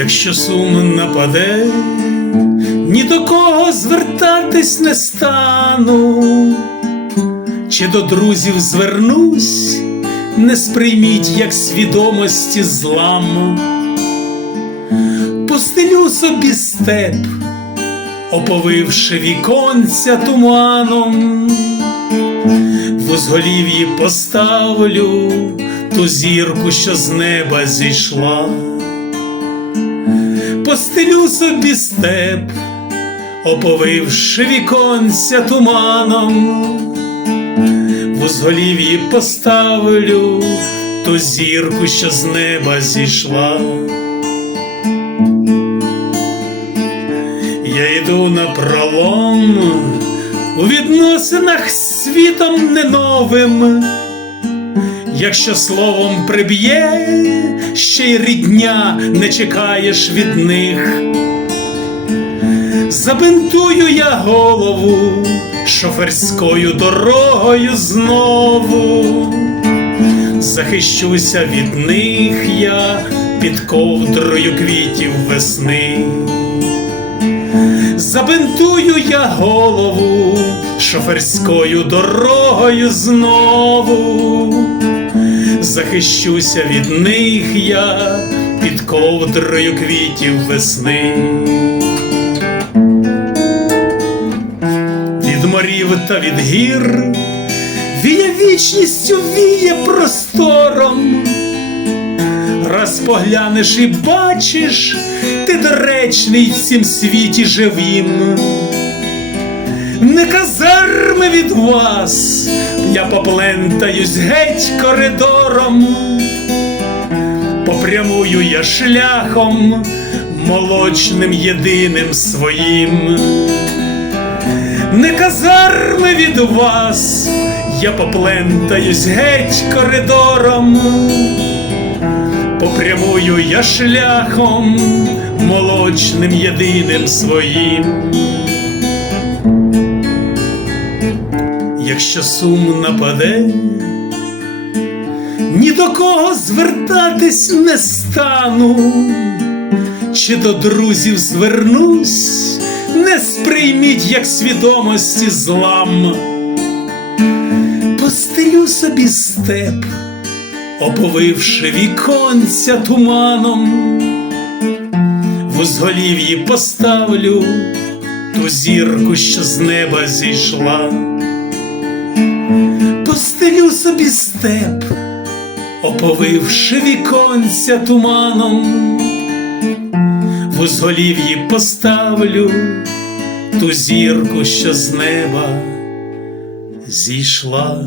якщо сум нападе, ні до кого звертатись не стану, чи до друзів звернусь, не сприйміть, як свідомості зламу, постелю собі степ, оповивши віконця туманом, в узголів'ї поставлю ту зірку, що з неба зійшла постелю собі степ, оповивши віконця туманом, в узголів'ї поставлю ту зірку, що з неба зійшла. Я йду на пролом у відносинах з світом неновим якщо словом приб'є, ще й рідня не чекаєш від них. Забинтую я голову шоферською дорогою знову, захищуся від них я під ковдрою квітів весни. Забинтую я голову шоферською дорогою знову захищуся від них я під ковдрою квітів весни. Від морів та від гір віє вічністю віє простором. Раз поглянеш і бачиш, ти доречний в цім світі живім не казарми від вас, я поплентаюсь геть коридором, попрямую я шляхом молочним єдиним своїм, не казарми від вас, я поплентаюсь геть коридором. Попрямую я шляхом молочним єдиним своїм. якщо сум нападе, ні до кого звертатись не стану, чи до друзів звернусь, не сприйміть, як свідомості злам, постелю собі степ, оповивши віконця туманом, в узголів'ї поставлю. Ту зірку, що з неба зійшла розстелю собі степ, оповивши віконця туманом, в узголів'ї поставлю ту зірку, що з неба зійшла.